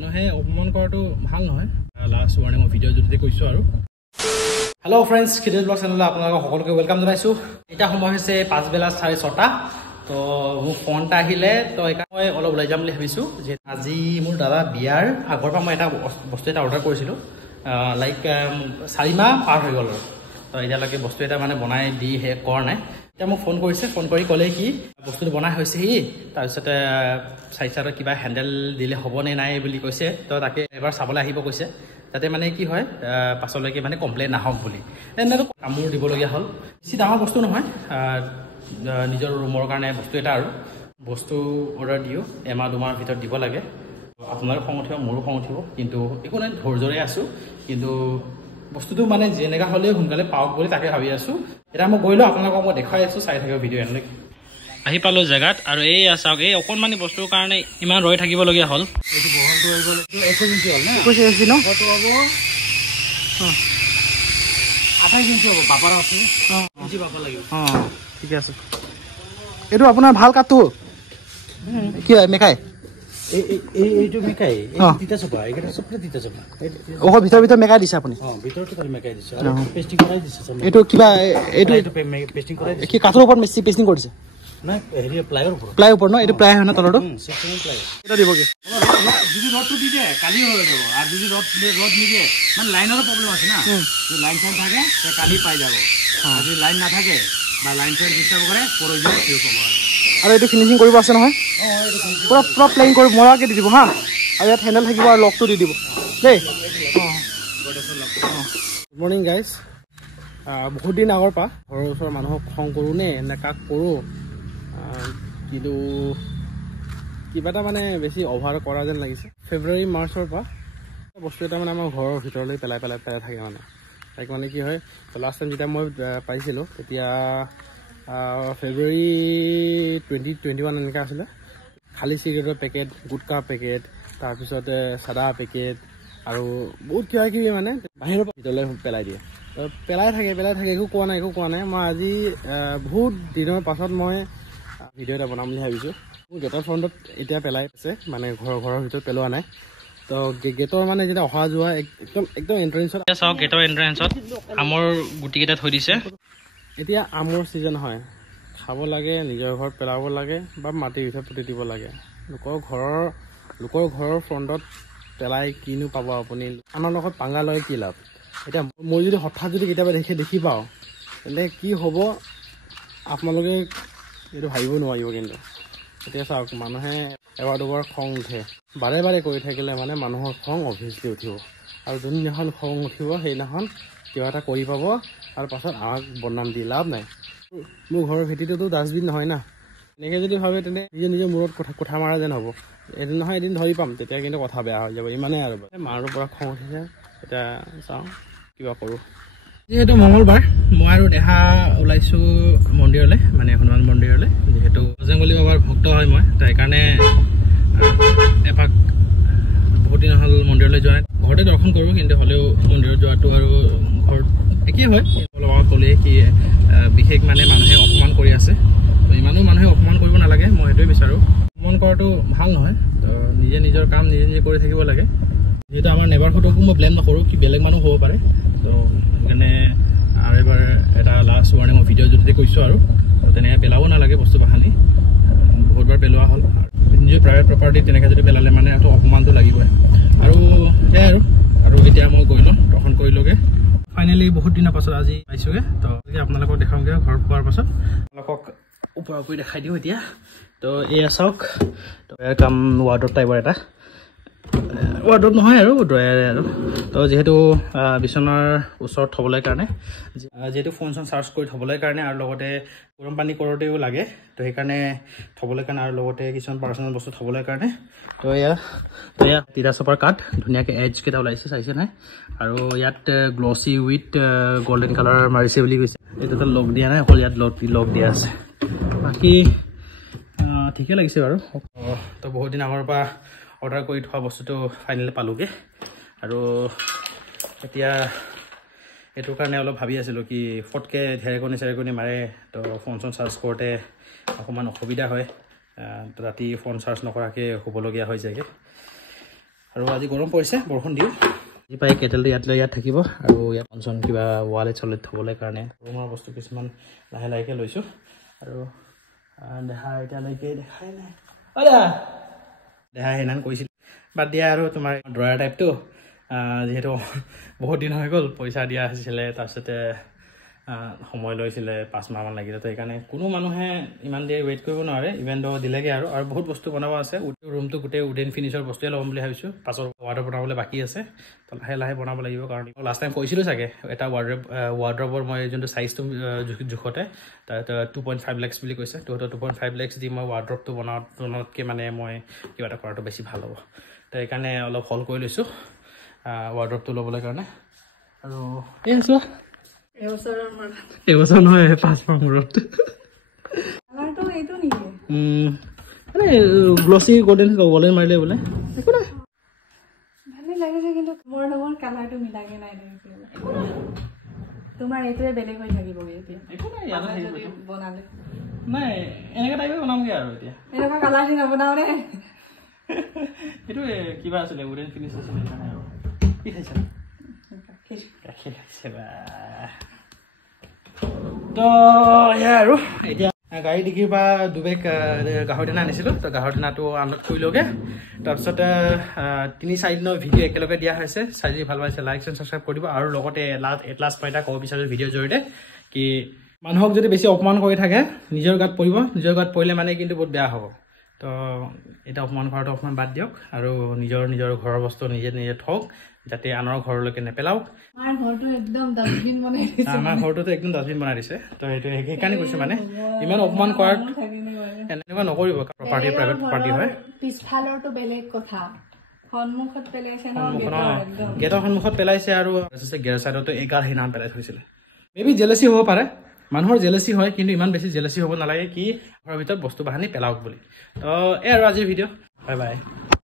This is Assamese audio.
মানুহে অপমান কৰাটো ভাল নহয় লাষ্ট ওয়াৰ্নিং ভিডিও যদি কৈছো আৰু হেল্ল' ফ্ৰেণ্ডছ কিডেজ ব্লগ চেনেললৈ আপোনালোকক সকলোকে ওয়েলকাম জনাইছো এটা সময় হৈছে 5 বেলা 6:30 তো মোৰ ফোন এটা আহিলে তো মই অলপ ওলাই যাম বুলি ভাবিছো যে আজি মোৰ দাদা বিয়াৰ আগৰ পৰা মই এটা বস্তু এটা অৰ্ডাৰ কৰিছিলো লাইক 4 মাহ পাৰ হৈ গ'ল তো এতিয়ালৈকে বস্তু এটা মানে বনাই দি হে কৰ নাই এতিয়া মোক ফোন কৰিছে ফোন কৰি ক'লে কি বস্তুটো বনাই হৈছে হি তাৰপিছতে চাইচাৰৰ কিবা হেণ্ডেল দিলে হ'ব নে নাই বুলি কৈছে তো তাকে এবাৰ চাবলৈ আহিব কৈছে তাতে মানে কি হয় পাছলৈকে মানে কমপ্লেইন নাহক বুলি এনেটো কামবোৰ দিবলগীয়া হ'ল বেছি ডাঙৰ বস্তু নহয় নিজৰ ৰুমৰ কাৰণে বস্তু এটা আৰু বস্তু অৰ্ডাৰ দিও এমাহ দুমাহৰ ভিতৰত দিব লাগে আপোনালোকৰ খং উঠিব মোৰো খং উঠিব কিন্তু একো নাই ধৈৰ্যৰে আছো কিন্তু বস্তুটো মানে যেনেকা হ'লে সোনকালে পাওক বুলি তাকে ভাবি আছো এটা মই গৈলো আপোনালোকক মই দেখাই আছো চাই থাকিব ভিডিও এনেকৈ আহি পালো জেগাত আৰু এই চাওক এই অকণমানি বস্তুৰ কাৰণে ইমান ৰৈ থাকিবলগীয়া হ'ল এইটো বহলটো হৈ গ'ল 21 ইঞ্চি হ'ল না 21 ইঞ্চি ন কত হ'ব 28 ইঞ্চি হ'ব বাপাৰ আছে ইঞ্চি বাপা লাগিব ঠিক আছে এইটো আপোনাৰ ভাল কাটটো কি হয় মেকাই এইটো মেকাই তিতা চপা এইটা চপা তিতা চপা ওহ ভিতৰ মেকাই দিছে আপুনি ভিতৰটো তালি মেকাই দিছে আৰু পেস্টিং কৰাই দিছে এইটো কিবা এইটো পেস্টিং কৰাই দিছে কি কাঠৰ ওপৰত মেচি পেস্টিং কৰিছে না হেৰি প্লাই উপৰ ন এইটো প্লাই হয় না তলটো 16 প্লাই এটা দিব কি যদি ৰডটো দি দে কালি হৈ যাব আৰু যদি ৰড নিদিয়ে মানে লাইনৰ প্ৰবলেম আছে না যদি লাইন চাইন থাকে তে কালি পাই যাব আৰু যদি লাইন নাথাকে বা লাইন চাইন ডিস্টাৰ্ব কৰে প্ৰয়োজন ফিউজ হ'ব আৰু এইটো ফিনিশিং কৰিব আছে নহয় পুৰা প্লেইং কৰি মৰাকে দি দিব হা আৰু ইয়াত হেণ্ডেল থাকিব আৰু লকটো দি দিব দেই গুড মৰ্নিং গাইজ বহুত দিন আগৰ পৰা ঘৰৰ ওচৰৰ মানুহক খং কৰোঁ নে কাক কৰোঁ কিন্তু কিবা এটা মানে বেছি অভাৰ কৰা যেন লাগিছে ফেব্ৰুৱাৰী মাৰ্চৰ পৰা বস্তু এটা মানে আমাৰ ঘৰৰ ভিতৰলৈ পেলাই থাকে মানে তাইক মানে কি হয় লাষ্ট টাইম যেতিয়া মই পাইছিলোঁ তেতিয়া ফেব্ৰুৱাৰী 2021 এনেকৈ আছিলে খালী চিগাৰেটৰ পেকেট গুটকা পেকেট তাৰপিছতে চাদা পেকেট আৰু বহুত কিবা কিবি মানে বাহিৰৰ পৰা ভিতৰলৈ পেলাই দিয়ে পেলাই থাকে একো কোৱা নাই মই আজি বহুত দিনৰ পাছত মই ভিডিঅ' এটা বনাম বুলি ভাবিছোঁ গেটৰ ফ্ৰণ্টত এতিয়া পেলাই আছে মানে ঘৰৰ ভিতৰত পেলোৱা নাই তো গেটৰ মানে যেতিয়া অহা যোৱা একদম এণ্ট্ৰেঞ্চত চাওক গেটৰ এণ্ট্ৰেঞ্চত আমৰ গুটিকেইটা থৈ দিছে এতিয়া আমৰ ছিজন হয় খাব লাগে নিজৰ ঘৰত পেলাব লাগে বা মাটিৰ ভিতৰত পুতি দিব লাগে লোকৰ ঘৰৰ ফ্ৰণ্টত পেলাই কিনো পাব আপুনি আমাৰ লগত পাঙ্গা লয় কি লাভ এতিয়া মই যদি হঠাৎ যদি কেতিয়াবা দেখি পাওঁ তেন্তে কি হ'ব আপোনালোকে এইটো ভাবিব নোৱাৰিব কিন্তু এতিয়া চাওক মানুহে এবাৰ দুবাৰ খং উঠে বাৰে কৰি থাকিলে মানে মানুহৰ খং অভিয়াছলি উঠিব আৰু যোনদিনাখন খং উঠিব সেইদিনাখন কিবা এটা কৰি পাব আৰু পাছত আমাক বদনাম দি লাভ নাই মোৰ ঘৰৰ ভেটিটোতো ডাষ্টবিন নহয় না এনেকৈ যদি ভাবে তেন্তে নিজৰ মূৰত কথা মাৰা যেন হ'ব এদিন নহয় এদিন ধৰি পাম তেতিয়া কিন্তু কথা বেয়া হৈ যাব ইমানেই আৰু মাৰৰ পৰা খং উঠিছে এতিয়া চাওঁ কিবা কৰোঁ যিহেতু মঙ্গলবাৰ মই আৰু দেহা ওলাইছোঁ মন্দিৰলৈ মানে হনুমান মন্দিৰলৈ যিহেতু বজৰংবলী বাবাৰ ভক্ত হয় মই তো সেইকাৰণে এপাক বহুত দিন হ'ল মন্দিৰলৈ যোৱা নাই ঘৰতে দৰ্শন কৰোঁ কিন্তু হ'লেও মন্দিৰত যোৱাটো আৰু ঘৰত একেই হয় অলপ আগত ক'লেই কি বিশেষ মানে মানুহে অপমান কৰি আছে তো ইমানো মানুহে অপমান কৰিব নালাগে মই সেইটোৱে বিচাৰোঁ অপমান কৰাটো ভাল নহয় তো নিজে নিজৰ কাম নিজে কৰি থাকিব লাগে যিহেতু আমাৰ নেবাৰহুডকো মই ব্লেম নকৰোঁ কি বেলেগ মানুহ হ'ব পাৰে তো সেইকাৰণে আৰু এবাৰ এটা লাষ্ট ওৱাৰ্নিং ভিডিঅ' যদি কৈছোঁ আৰু তেনেকৈ পেলাব নালাগে বস্তু বাহানি বহুতবাৰ পেলোৱা হ'ল নিজৰ প্ৰাইভেট প্ৰপাৰ্টি তেনেকৈ যদি পেলালে মানে এইটো অপমানটো লাগিবই আৰু সেয়াই আৰু এতিয়া মই গৈ লওঁ দৰ্শন কৰিলোগৈ ফাইনেলি বহুত দিনৰ পাছত আজি পাইছোগৈ তো আপোনালোকক দেখাওঁগৈ ঘৰ পোৱাৰ পাছত আপোনালোকক ওপৰা ওপৰি দেখাই দিওঁ এতিয়া তো এয়া চাওক তো কাম ৱাৰ্ডৰ টাইপৰ এটা ৱাৰ্ডত নহয় আৰু ড্ৰয়াৰে আৰু তো যিহেতু বিচনাৰ ওচৰত থ'বলৈ কাৰণে যিহেতু ফোন চোন চাৰ্জ কৰি থ'বলৈ কাৰণে আৰু লগতে গৰম পানী কৰোঁতেও লাগে তো সেইকাৰণে থ'বলৈ কাৰণে আৰু লগতে কিছুমান পাৰ্চনেল বস্তু থ'বলৈ কাৰণে তো এয়া তিতা চপাৰ কাঠ ধুনীয়াকৈ এজকেইটা ওলাইছে চাইছে নাই আৰু ইয়াত গ্লছী উইথ গল্ডেন কালাৰ মাৰিছে বুলি কৈছে এইটোতো লগ দিয়া নাই অকল ইয়াত লগ দিয়া আছে বাকী ঠিকে লাগিছে বাৰু তো বহুত দিন আগৰ পৰা অৰ্ডাৰ কৰি থোৱা বস্তুটো ফাইনেলি পালোগৈ আৰু এতিয়া এইটোৰ কাৰণে অলপ ভাবি আছিলোঁ কি ফটকৈ ঢেৰেকনি মাৰে তো ফোন চোন চাৰ্জ কৰোঁতে অকণমান অসুবিধা হয় ৰাতি ফোন চাৰ্জ নকৰাকৈ শুবলগীয়া হৈ যায়গৈ আৰু আজি গৰম পৰিছে বৰষুণ দিওঁ আজি পাই কেটেলটো ইয়াত থাকিব আৰু ইয়াত অঞ্চল কিবা ৱালে চলে থ'বলৈ কাৰণে ৰুমৰ বস্তু কিছুমান লাহে লাহেকৈ লৈছোঁ আৰু দেহা এতিয়ালৈকে দেখাই নাই দেহা সেইদিনাখন কৈছিল বাদ দিয়া আৰু তোমাৰ ড্ৰয়াৰ টাইপটো যিহেতু বহুত দিন হৈ গ'ল পইচা দিয়া আছিলে তাৰপিছতে সময় লৈছিলে 5 মাহমান লাগিলে তো সেইকাৰণে কোনো মানুহে ইমান দেৰি ৱেইট কৰিব নোৱাৰে ইভেন দ দিলেগৈ আৰু বহুত বস্তু বনাব আছে ৰুমটো গোটেই উডেন ফিনিছৰ বস্তুৱে ল'ম বুলি ভাবিছোঁ পাছৰ ৱাৰ্ড্ৰব বনাবলৈ বাকী আছে তো লাহে লাহে বনাব লাগিব কাৰণ লাষ্ট টাইম কৈছিলোঁ চাগে এটা ৱাৰ্ড্ৰবৰ মই যোনটো চাইজটো জোখতে তাত 2.5 lakhs বুলি কৈছে তো 2.5 lakhs দি মই ৱাৰ্ড্ৰবটো বনাওঁতকৈ মানে মই কিবা এটা কৰাটো বেছি ভাল হ'ব তো সেইকাৰণে অলপ হল কৰি লৈছোঁ ৱাৰ্ড্ৰবটো ল'বলৈ কাৰণে আৰু এই আছোঁ এবছৰ নহয় 5 মাহ মূৰত মানে গ্লছী গল্ডেন মাৰিলে বোলে একো নাই ভালে লাগিছে কিন্তু মোৰ লগত কালাৰটো মিলাগে নাই তোমাৰ এইটোৱে বেলেগ হৈ থাকিবগৈ এতিয়া একো নাই যদি বনালে নাই এনেকুৱা টাইপে বনামগৈ আৰু এতিয়া এনেকুৱা কালাৰ দি নবনাও নে এইটো কিবা আছিলে উডেন ফিনিছ আছিলে আৰু কি খাইছা গাখীৰ খাইছে বা তো এয়া আৰু এতিয়া গাড়ী ডিকিৰ পৰা দুবেগ গাহৰি দানা আনিছিলোঁ তো গাহৰি দানাটো আনলোড কৰিলোগৈ তাৰপিছতে 3-4 দিনৰ ভিডিঅ' একেলগে দিয়া হৈছে চাই যদি ভাল পাইছে লাইক এণ্ড ছাবস্ক্ৰাইব কৰি দিব আৰু লগতে লাষ্ট মই এটা ক'ব বিচাৰোঁ ভিডিঅ'ৰ জৰিয়তে কি মানুহক যদি বেছি অপমান কৰি থাকে নিজৰ গাত পৰিব নিজৰ গাত পৰিলে মানে কিন্তু বহুত বেয়া হ'ব তো এটা অপমান কৰাটো অকণমান বাদ দিয়ক আৰু নিজৰ ঘৰৰ বস্তু নিজে থওক যাতে আনৰ ঘৰলৈকে নেপেলাওক আমাৰ ঘৰটো একদম ডাষ্টবিন বনাই দিছে আমাৰ ঘৰটোতো একদম ডাষ্টবিন বনাই দিছে তো সেইটো সেইকাৰণে কৈছোঁ মানে ইমান অপমান কৰাত এনেকুৱা নকৰিব প্ৰপাৰ্টি প্ৰাইভেট প্ৰপাৰ্টি হয় পিছফালৰটো বেলেগ কথা সন্মুখত পেলাইছে ন গেটৰ সন্মুখত পেলাইছে আৰু গেৰ চাইডতো এগাল সেইদিনাখন পেলাই থৈছিলে মেবি জেলেচি হ'ব পাৰে মানুহৰ জেলেচি হয় কিন্তু ইমান বেছি জেলেচি হ'ব নালাগে কি ঘৰৰ ভিতৰত বস্তু বাহানি পেলাওক বুলি তো এই আৰু আজিৰ ভিডিঅ' বাই বাই